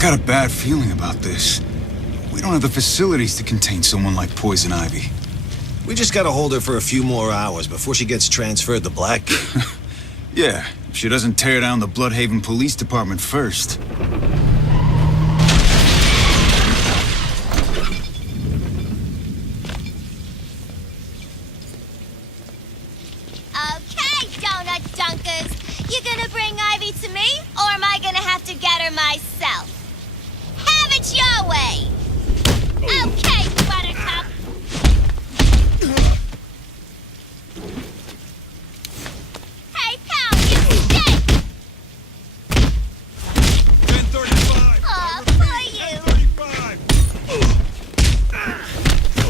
got a bad feeling about this. We don't have the facilities to contain someone like Poison Ivy. We just gotta hold her for a few more hours before she gets transferred to Blackgate. Yeah, if she doesn't tear down the Bloodhaven Police Department first. Okay, donut dunkers. You gonna bring Ivy to me, or am I gonna have to get her myself? Have it your way! Okay, Buttercup! Hey, pal, you stink! 10:35. Aw, poor you! 10:35.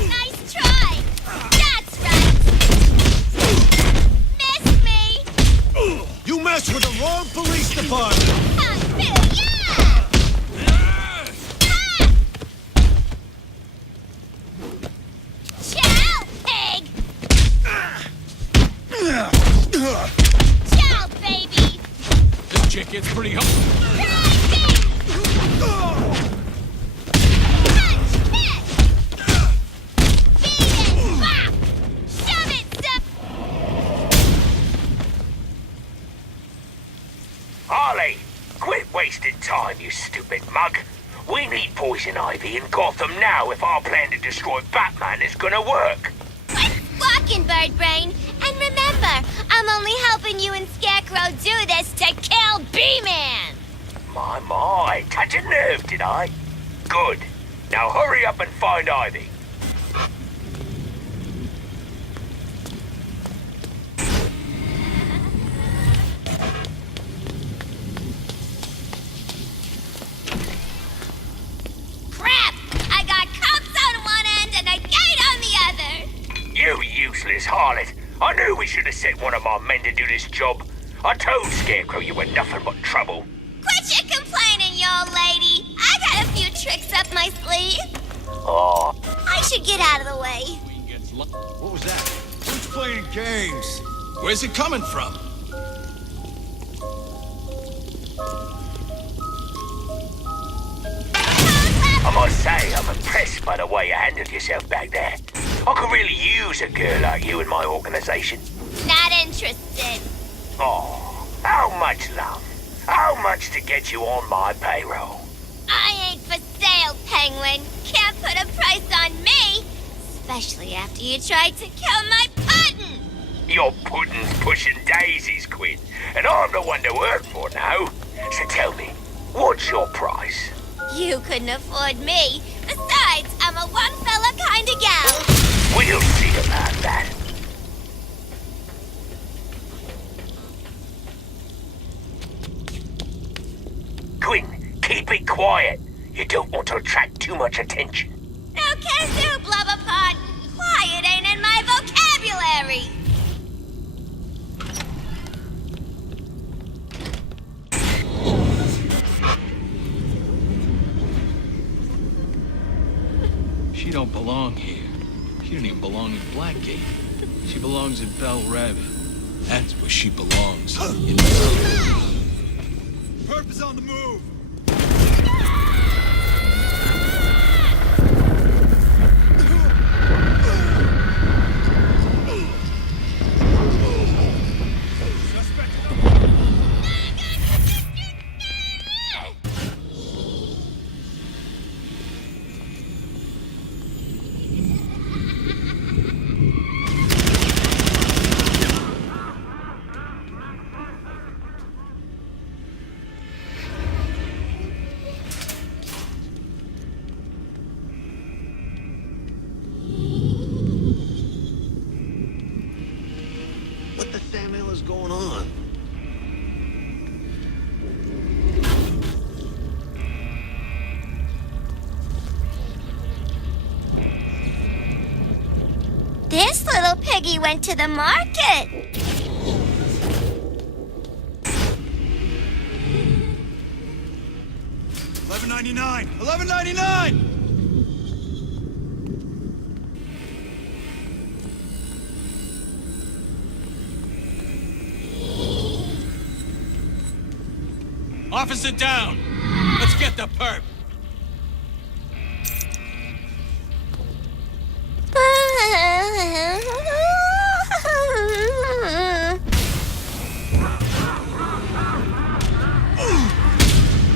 Nice try! That's right! Missed me! You messed with the wrong police department! How yeah! Ciao, pig! Ciao, baby! This chick gets pretty hot. Punch, hit! Beat it! Bop! Shove it, zip! Harley, quit wasting time, you stupid mug. We need Poison Ivy in Gotham now if our plan to destroy Batman is gonna work. Quit squawking, Bird Brain! And remember, I'm only helping you and Scarecrow do this to kill B-Man! My, touch a nerve, did I? Good. Now hurry up and find Ivy. Crap! I got cops on one end and a gate on the other! You useless harlot. I knew we should have sent one of our men to do this job. I told Scarecrow you were nothing but trouble. Quit your complaining, you old lady! I got a few tricks up my sleeve! Oh, I should get out of the way. What was that? Who's playing games? Where's it coming from? I must say, I'm impressed by the way you handled yourself back there. I could really use a girl like you in my organization. Not interested. Oh, how much love? How much to get you on my payroll? I ain't for sale, Penguin. Can't put a price on me. Especially after you tried to kill my puddin'. Your pudding's pushing daisies, Quinn, and I'm the one to work for now. So tell me, what's your price? You couldn't afford me. Besides, I'm a one-fella kind of gal. We'll see about that. Quinn, keep it quiet. You don't want to attract too much attention. No can do, Blubberpot. Quiet ain't in my vocabulary. She don't belong here. She don't even belong in Blackgate. She belongs in Belle Reve. That's where she belongs. In Perp is on the move. Suspect What the damn hell is going on? This little piggy went to the market. $11.99. Officer down. Let's get the perp.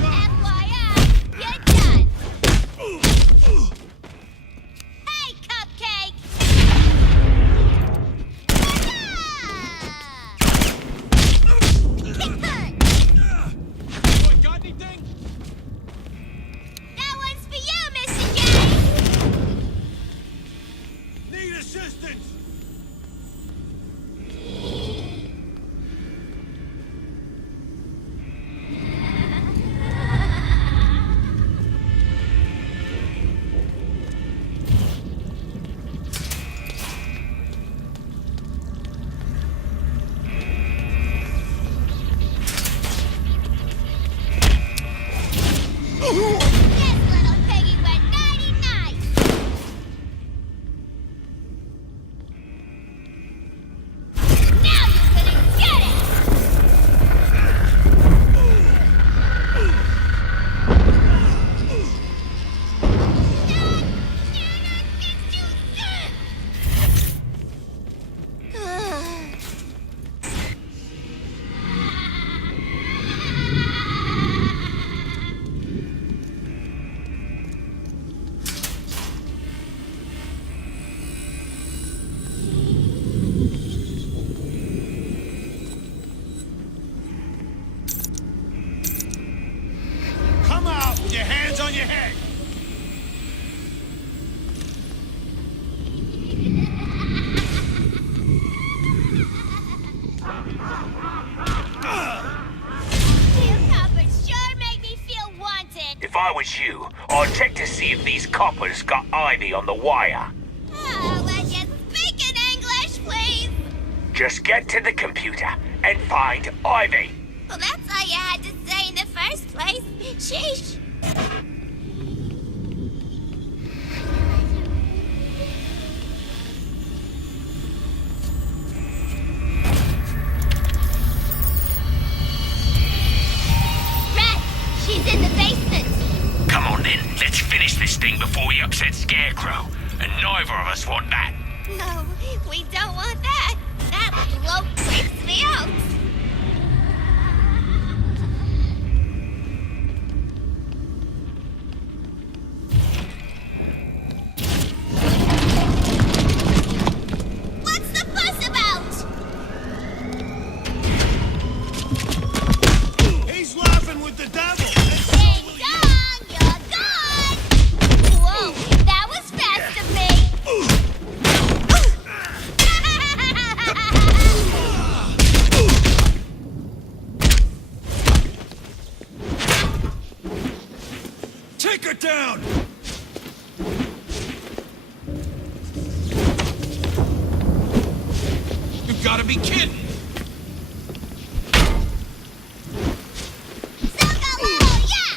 FYI, you're done. Hey, Cupcake! Anyone got anything? That one's for you, Mr. J! Need assistance. This little piggy went nighty-night! Now you're gonna get it! Come out with your hands on your head. You coppers sure make me feel wanted! If I was you, I'd check to see if these coppers got Ivy on the wire. Oh, would you speak in English, please? Just get to the computer and find Ivy. Well, that's all you had to say in the first place. Sheesh. Red, she's in the basement. Come on then, let's finish this thing before he upsets Scarecrow. And neither of us want that. No, we don't want that. That bloke freaks me out. What's the fuss about? He's laughing with the devil. Ding dong, you're gone. Whoa, that was fast of me. Take her down. You've got to be kidding. Sugar-loo, yeah!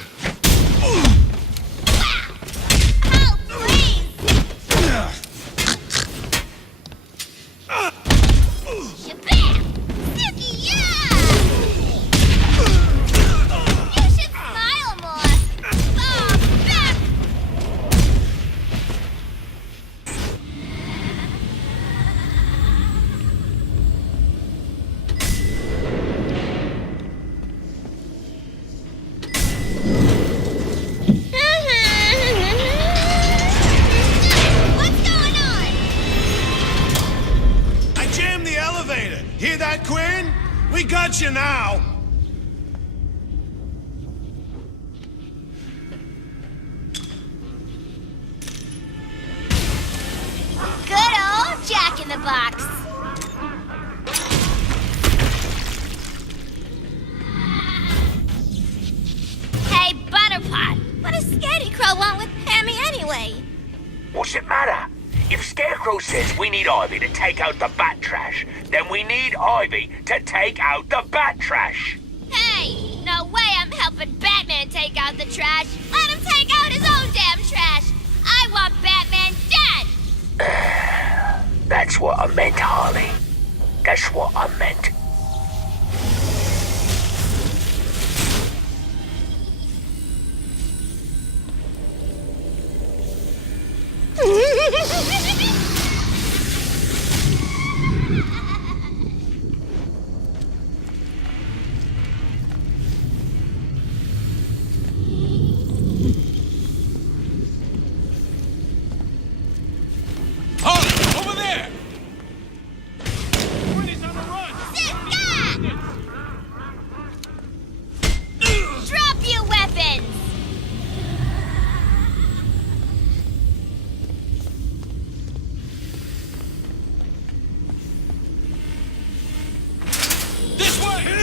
Wow! Oh, please! Shabam! Suki, yeah! You should smile more. Oh, back! What's going on? I jammed the elevator. Hear that, Quinn? We got you now. Good old Jack in the Box. Hey, Butterpot, what does Scaredy Crow want with Pammy anyway? What's it matter? If Scarecrow says we need Ivy to take out the bat trash, then we need Ivy to take out the bat trash. Hey, no way I'm helping Batman take out the trash. Let him take out his own damn trash. I want Batman dead. That's what I meant, Harley. That's what I meant.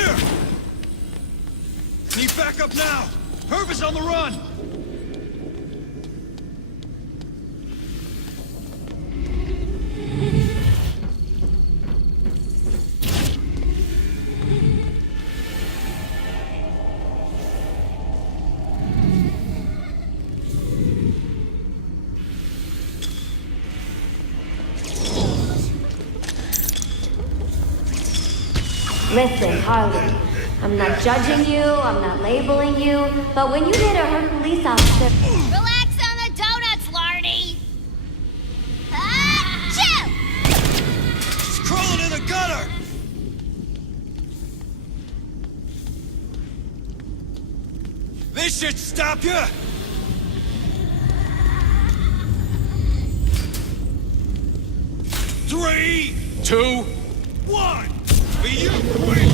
Clear! Need backup now! Herb is on the run! Listen, Harley, I'm not judging you, I'm not labeling you, but when you hit a police officer... Relax on the donuts, Larny. Achoo! He's crawling in the gutter! This should stop you! Three, 2. 1! For you, Quinn!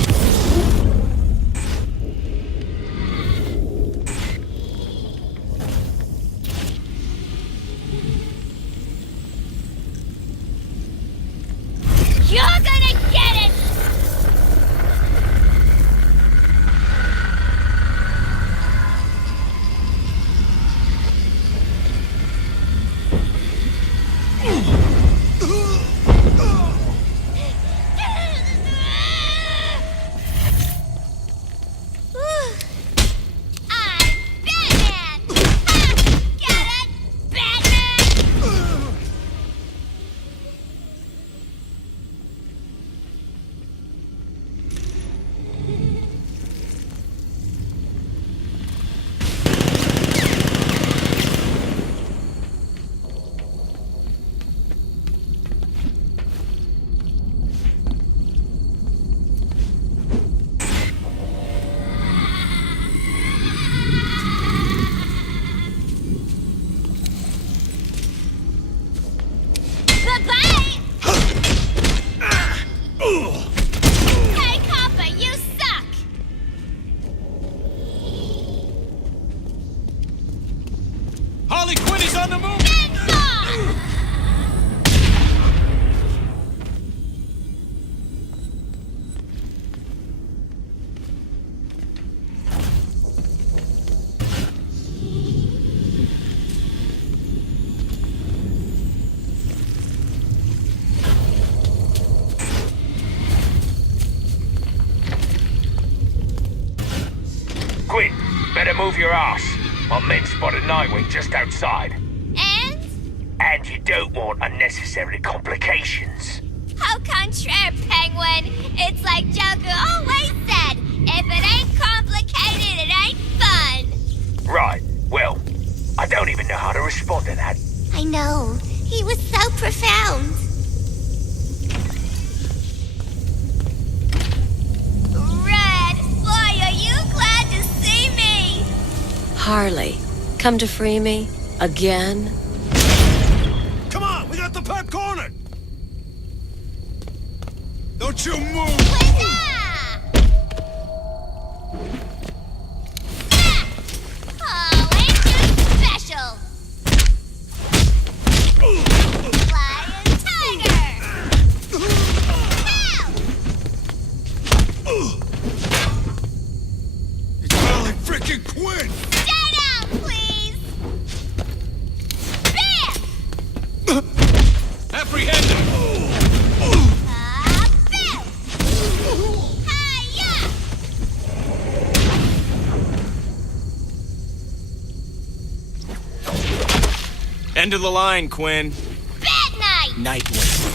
You're gonna get it! I'm Batman! Ha! Get it? Batman! Goodbye! Hey, Copper, you suck! Harley Quinn is on the move! Big dog! Quinn, better move your ass. My men spotted Nightwing just outside. And? And you don't want unnecessary complications. Au contraire, Penguin. It's like Joker always said. If it ain't complicated, it ain't fun. Right, well, I don't even know how to respond to that. I know. He was so profound. Red, boy, are you glad to see me? Harley, come to free me? Again? Come on, we got the pep cornered! Don't you move! Oh, ain't you special? Lion Tiger! Ow! It's Harley freaking Quinn! Stay down, please! Bam! Apprehended! Bam! Hi-ya! End of the line, Quinn. Bad night! Nightwing.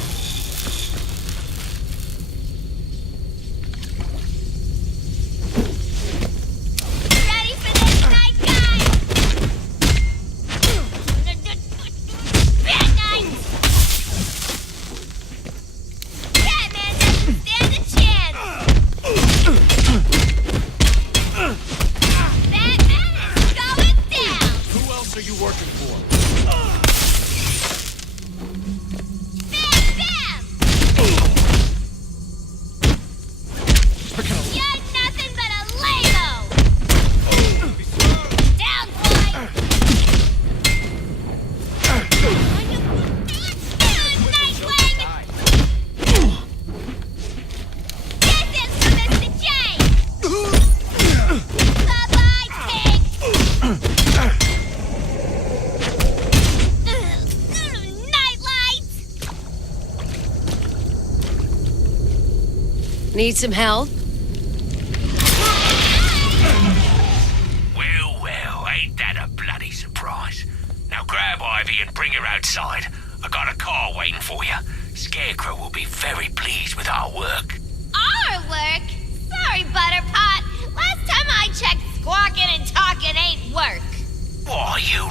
Ready for this night, guys? Bad night! Batman doesn't stand a chance! Batman is going down! Who else are you working for? Bam! Need some help? Well, ain't that a bloody surprise? Now grab Ivy and bring her outside. I got a car waiting for you. Scarecrow will be very pleased with our work. Our work? Sorry, Butterpot. Last time I checked, squawking and talking ain't work. Why, you